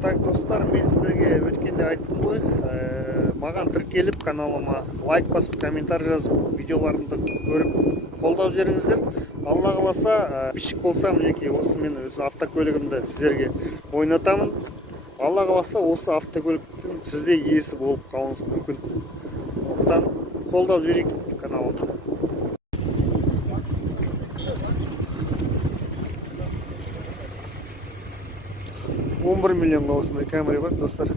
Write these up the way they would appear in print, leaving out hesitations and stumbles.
Так, достар, мен сіздерге өткенде айттым ғой, маған тіркеліп каналыма лайк басып, комментарий жазып, видеоларымды көріп қолдау жіберіңіздер. Алла қаласа, подписчик болсам, мінекей осы мен өз автокөлігімді сіздерге ойнатамын. Алла қаласа, осы автокөліктің сізде иесі болып қалуыңыз мүмкін. Одан қолдау жіберейік каналымды. 11 миллионға осындай Camry бар, достар.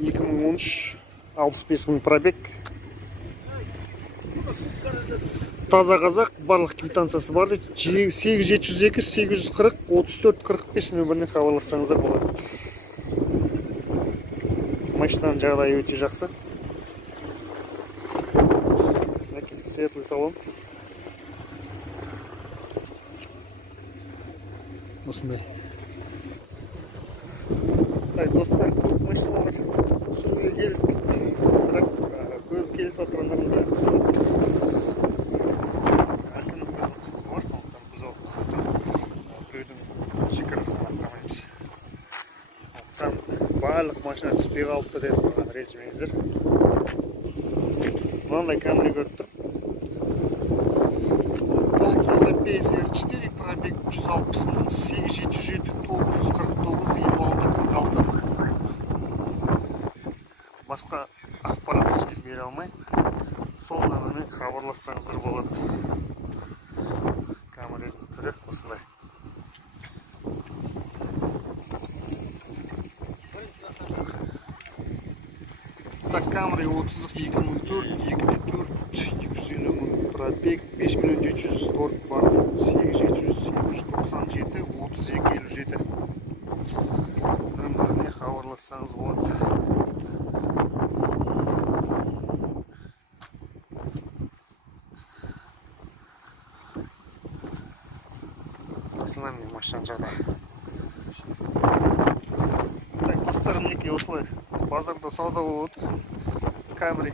2013, 65 мың пробег. Таза қазақ, барлық квитанциясы бар дейді. 8702 840 34 45 нөміріне хабарлассаңыздар болады. Машинаның жағдайы өте жақсы. Светлый салон. Осындай. Так, достар, көп машиналар үстіме келіспейді. Бірақ көріп келісіп отырғандарында әркімнің өзінің құқығы бар, сондықтан біз ол құқықтан біреудің шекарасын аттамаймыз. Сондықтан барлық машина түспей қалыпты деп ренжімеңіздер. Мынандай Camry көріп тұр. Так, Европейс R4, пробег 160 мың, 8707 949 26 46. Басқа ақпарат сізге бере алмай, сол нөмірмен хабарлассаңыздар болады. Camry'дің түрі осындай. Так, Camry 30 2004, 2.4, 250 мың пробег, 5 миллион 700 торт бар, 8700 897 3257. Нөміріне хабарлассаңыз болады. Осындай машинаның жағдайы. Так, достар, мінекей осылай базарда сауда болып отыр. Camry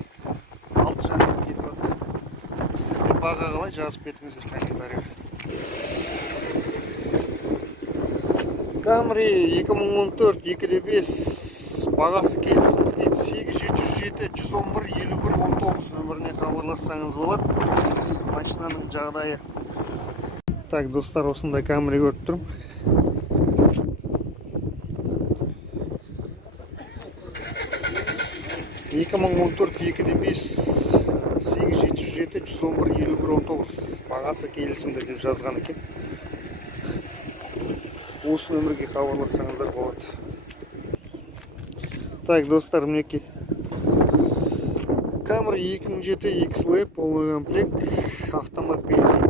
6 жарым кетіп отыр. Сіздерде баға қалай жазып кетіңіздер комментарийға. Camry 2014 2.5 бағасы келісімді дейді. 8707 111 51 19 нөміріне хабарлассаңыз болады. Машинаның жағдайы. Так, достар, осындай Camry көріп тұрмын. 2014 2.5 8707 111 51 19 бағасы келісімді деп жазған екен. Осы нөмірге хабарлассаңыздар болады. Так, достар, мінекей Camry 2007 XL полный комплект, автомат бензин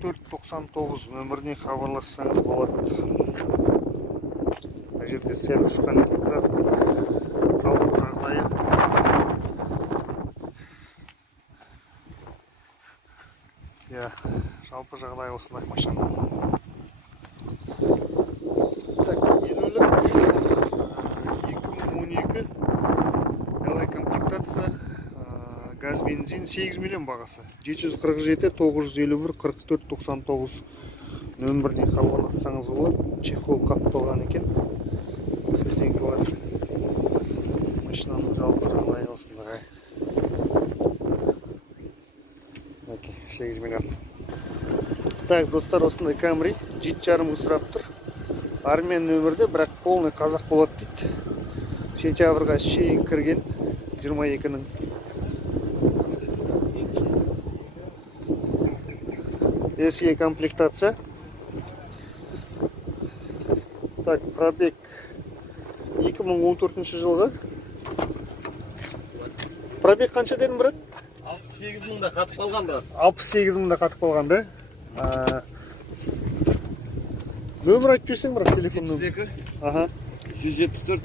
44-99 нөміріне хабарлассаңыз болады. Бұл жерде сәл ұшқан краска, жалпы жағдайы. Жалпы жағдайы осындай машина. Так, елулік 2012 LA комплектация, газ бензин 8 миллион бағасы. 747 951 44 99 нөміріне хабарлассаңыз болады. Чехол қапталған екен. Сөзбенгі бар. Машинаның жалпы жағдайы осындай. 8 миллион. Так, достар, осындай Camry 7,5 сұрап тұр. Армен нөмірде, бірақ полный қазақ болады дейді. Сентябрьға шейін кірген 22-нің. SE комплектация. Так, пробег 2014 жылғы. Пробег қанша дедім, брат? 68 мыңда қатып қалған, брат. 68 мыңда қатып қалған, да? Нөмір айтып берсең, брат, телефон нөмір. 174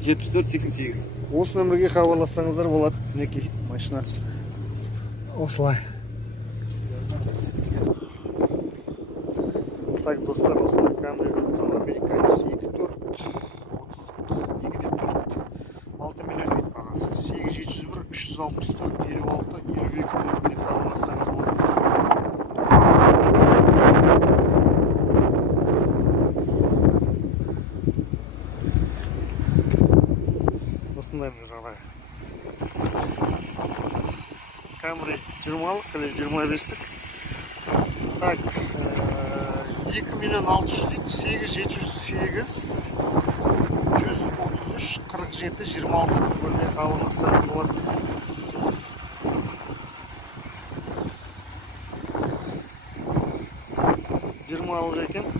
74 88. Осы нөмірге хабарлассаңыздар болады. Мінекей машина осылай. Так, достар, осындай Camry американец 2.4 6 миллион дейді бағасы. 8701 364 56 52 нөміріне хабарлассаңыз болады. Camry 20-лық или 25-лік. Так, 2.600.000 дейді, 8708 133 47 26 нөміріне хабарлассаңыз болады. Жиырмалық екен.